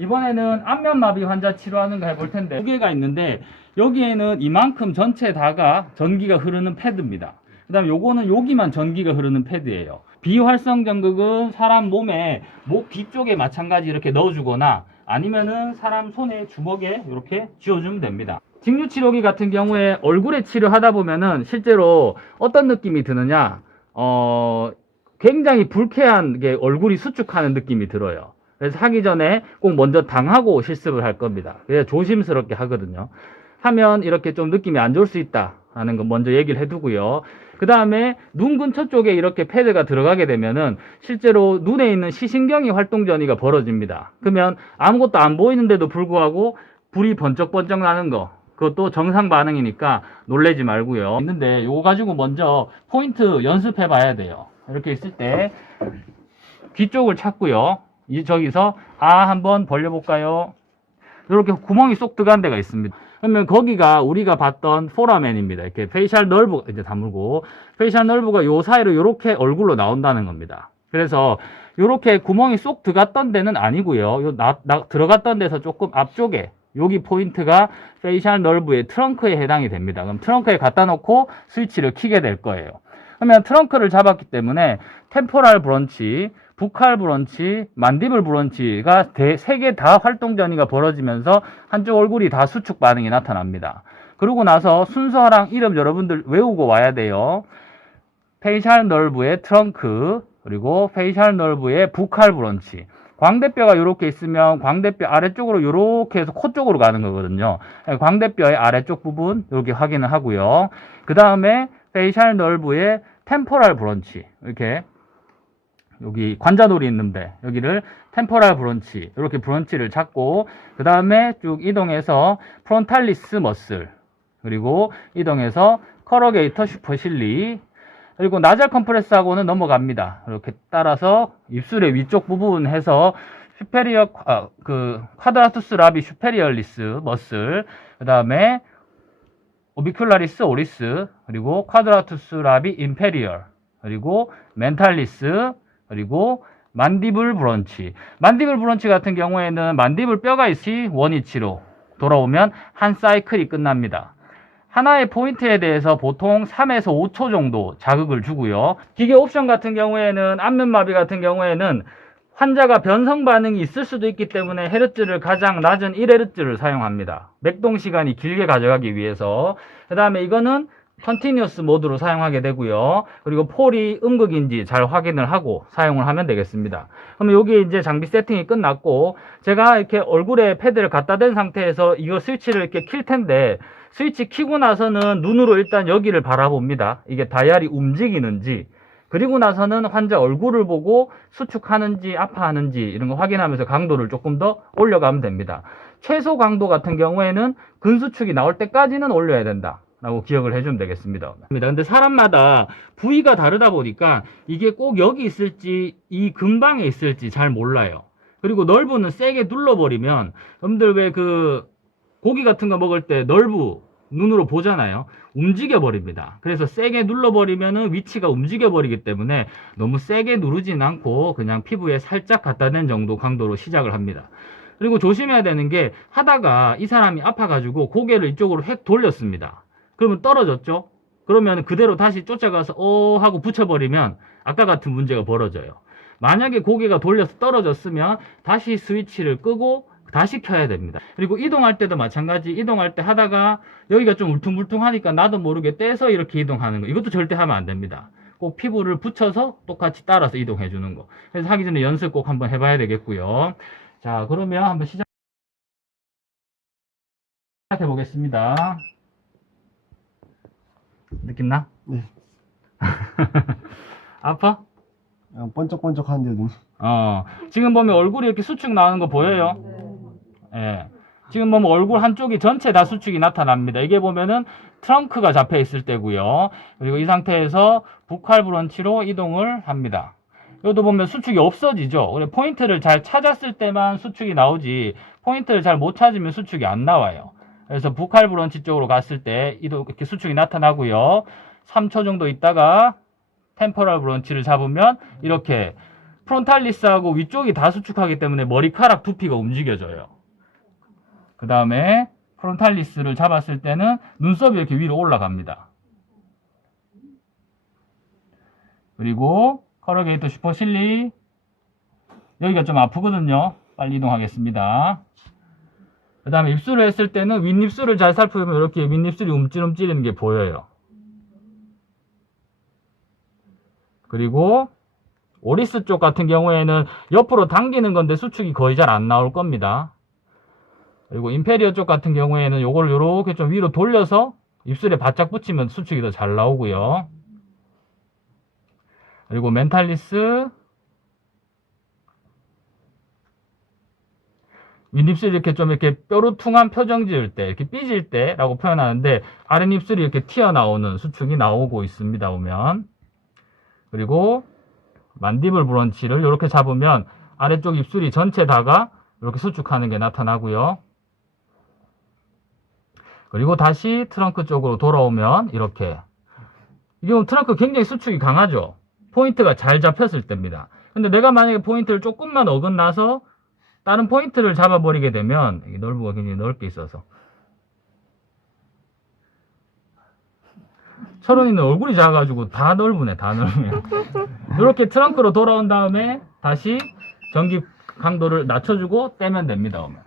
이번에는 안면마비 환자 치료하는 거 해볼 텐데 두 개가 있는데 여기에는 이만큼 전체 다가 전기가 흐르는 패드입니다. 그 다음에 요거는 여기만 전기가 흐르는 패드예요. 비활성 전극은 사람 몸에 목 뒤쪽에 마찬가지 이렇게 넣어주거나 아니면은 사람 손에 주먹에 이렇게 쥐어주면 됩니다. 직류 치료기 같은 경우에 얼굴에 치료하다 보면은 실제로 어떤 느낌이 드느냐, 어, 굉장히 불쾌한 게 얼굴이 수축하는 느낌이 들어요. 그래서 하기 전에 꼭 먼저 당하고 실습을 할 겁니다. 그래서 조심스럽게 하거든요. 하면 이렇게 좀 느낌이 안 좋을 수 있다 하는 거 먼저 얘기를 해두고요. 그 다음에 눈 근처 쪽에 이렇게 패드가 들어가게 되면은 실제로 눈에 있는 시신경이 활동 전이가 벌어집니다. 그러면 아무것도 안 보이는데도 불구하고 불이 번쩍번쩍 나는 거 그것도 정상 반응이니까 놀래지 말고요. 있는데 요거 가지고 먼저 포인트 연습해 봐야 돼요. 이렇게 있을 때 뒤쪽을 찾고요. 이 저기서 아 한번 벌려볼까요? 이렇게 구멍이 쏙 들어간 데가 있습니다. 그러면 거기가 우리가 봤던 포라맨입니다. 이렇게 페이셜 널브 이제 다물고 페이셜 널브가 요 사이로 이렇게 얼굴로 나온다는 겁니다. 그래서 이렇게 구멍이 쏙 들어갔던 데는 아니고요. 요 나- 나- 들어갔던 데서 조금 앞쪽에 여기 포인트가 페이셜 널브의 트렁크에 해당이 됩니다. 그럼 트렁크에 갖다 놓고 스위치를 켜게 될 거예요. 그러면 트렁크를 잡았기 때문에 템포랄 브런치, 부칼 브런치, 만디블 브런치가 세 개 다 활동 전이가 벌어지면서 한쪽 얼굴이 다 수축 반응이 나타납니다. 그러고 나서 순서랑 이름 여러분들 외우고 와야 돼요. 페이셜 널브의 트렁크, 그리고 페이셜 널브의 부칼 브런치. 광대뼈가 이렇게 있으면 광대뼈 아래쪽으로 이렇게 해서 코 쪽으로 가는 거거든요. 광대뼈의 아래쪽 부분 이렇게 확인을 하고요. 그 다음에 페이셜 널브의 템포랄 브런치 이렇게 여기 관자놀이 있는데 여기를 템포랄 브런치 이렇게 브런치를 찾고 그 다음에 쭉 이동해서 프론탈리스 머슬 그리고 이동해서 커러게이터 슈퍼실리 그리고 나잘 컴프레스하고는 넘어갑니다. 이렇게 따라서 입술의 위쪽 부분 해서 슈페리어 아, 그 쿼드라투스 라비 슈페리얼리스 머슬 그 다음에 오비큘라리스 오리스 그리고 쿼드라투스 라비 임페리얼 그리고 멘탈리스 그리고 만디블 브런치 만디블 브런치 같은 경우에는 만디블 뼈가 있이 원위치로 돌아오면 한 사이클이 끝납니다. 하나의 포인트에 대해서 보통 3에서 5초 정도 자극을 주고요. 기계 옵션 같은 경우에는 안면마비 같은 경우에는 환자가 변성 반응이 있을 수도 있기 때문에 헤르츠를 가장 낮은 1헤르츠를 사용합니다. 맥동 시간이 길게 가져가기 위해서. 그 다음에 이거는 컨티뉴어스 모드로 사용하게 되고요. 그리고 폴이 음극인지 잘 확인을 하고 사용을 하면 되겠습니다. 그러면 여기 이제 장비 세팅이 끝났고 제가 이렇게 얼굴에 패드를 갖다 댄 상태에서 이거 스위치를 이렇게 킬 텐데 스위치 키고 나서는 눈으로 일단 여기를 바라봅니다. 이게 다이알이 움직이는지 그리고 나서는 환자 얼굴을 보고 수축하는지 아파하는지 이런 거 확인하면서 강도를 조금 더 올려가면 됩니다. 최소 강도 같은 경우에는 근수축이 나올 때까지는 올려야 된다. 라고 기억을 해주면 되겠습니다. 근데 사람마다 부위가 다르다 보니까 이게 꼭 여기 있을지 이 근방에 있을지 잘 몰라요. 그리고 널브는 세게 눌러버리면 여러분들 왜 그 고기 같은 거 먹을 때 널브 눈으로 보잖아요. 움직여 버립니다. 그래서 세게 눌러 버리면은 위치가 움직여 버리기 때문에 너무 세게 누르진 않고 그냥 피부에 살짝 갖다 댄 정도 강도로 시작을 합니다. 그리고 조심해야 되는 게 하다가 이 사람이 아파가지고 고개를 이쪽으로 획 돌렸습니다. 그러면 떨어졌죠? 그러면 그대로 다시 쫓아가서 어 하고 붙여버리면 아까 같은 문제가 벌어져요. 만약에 고개가 돌려서 떨어졌으면 다시 스위치를 끄고 다시 켜야 됩니다. 그리고 이동할 때도 마찬가지 이동할 때 하다가 여기가 좀 울퉁불퉁하니까 나도 모르게 떼서 이렇게 이동하는 거 이것도 절대 하면 안 됩니다. 꼭 피부를 붙여서 똑같이 따라서 이동해 주는 거. 그래서 하기 전에 연습 꼭 한번 해봐야 되겠고요. 자 그러면 한번 시작 시작해 보겠습니다. 느낌 나? 네. 아파? 그냥 번쩍번쩍 하는데 눈. 어. 지금 보면 얼굴이 이렇게 수축 나오는 거 보여요? 예. 지금 보면 얼굴 한쪽이 전체 다 수축이 나타납니다. 이게 보면은 트렁크가 잡혀 있을 때고요. 그리고 이 상태에서 부칼 브런치로 이동을 합니다. 여기도 보면 수축이 없어지죠. 그래 포인트를 잘 찾았을 때만 수축이 나오지 포인트를 잘 못 찾으면 수축이 안 나와요. 그래서 부칼 브런치 쪽으로 갔을 때 이렇게 수축이 나타나고요. 3초 정도 있다가 템포럴 브런치를 잡으면 이렇게 프론탈리스하고 위쪽이 다 수축하기 때문에 머리카락 두피가 움직여져요. 그 다음에 프론탈리스를 잡았을 때는 눈썹이 이렇게 위로 올라갑니다. 그리고 커러게이터 슈퍼실리 여기가 좀 아프거든요. 빨리 이동하겠습니다. 그 다음에 입술을 했을 때는 윗입술을 잘 살펴보면 이렇게 윗입술이 움찔움찔이는 게 보여요. 그리고 오리스 쪽 같은 경우에는 옆으로 당기는 건데 수축이 거의 잘 안 나올 겁니다. 그리고 임페리어 쪽 같은 경우에는 요걸 이렇게 좀 위로 돌려서 입술에 바짝 붙이면 수축이 더 잘 나오고요. 그리고 멘탈리스 윗입술이 이렇게 좀 이렇게 뾰루퉁한 표정 지을 때, 이렇게 삐질 때라고 표현하는데, 아랫입술이 이렇게 튀어나오는 수축이 나오고 있습니다, 보면. 그리고, 만디블 브런치를 이렇게 잡으면, 아래쪽 입술이 전체 다가 이렇게 수축하는 게 나타나고요. 그리고 다시 트렁크 쪽으로 돌아오면, 이렇게. 이게 트렁크 굉장히 수축이 강하죠? 포인트가 잘 잡혔을 때입니다. 근데 내가 만약에 포인트를 조금만 어긋나서 다른 포인트를 잡아버리게 되면 이 넓이가 굉장히 넓게 있어서 철원이는 얼굴이 작아가지고 다 넓으네 다 넓으면 이렇게 트렁크로 돌아온 다음에 다시 전기 강도를 낮춰주고 떼면 됩니다 그러면.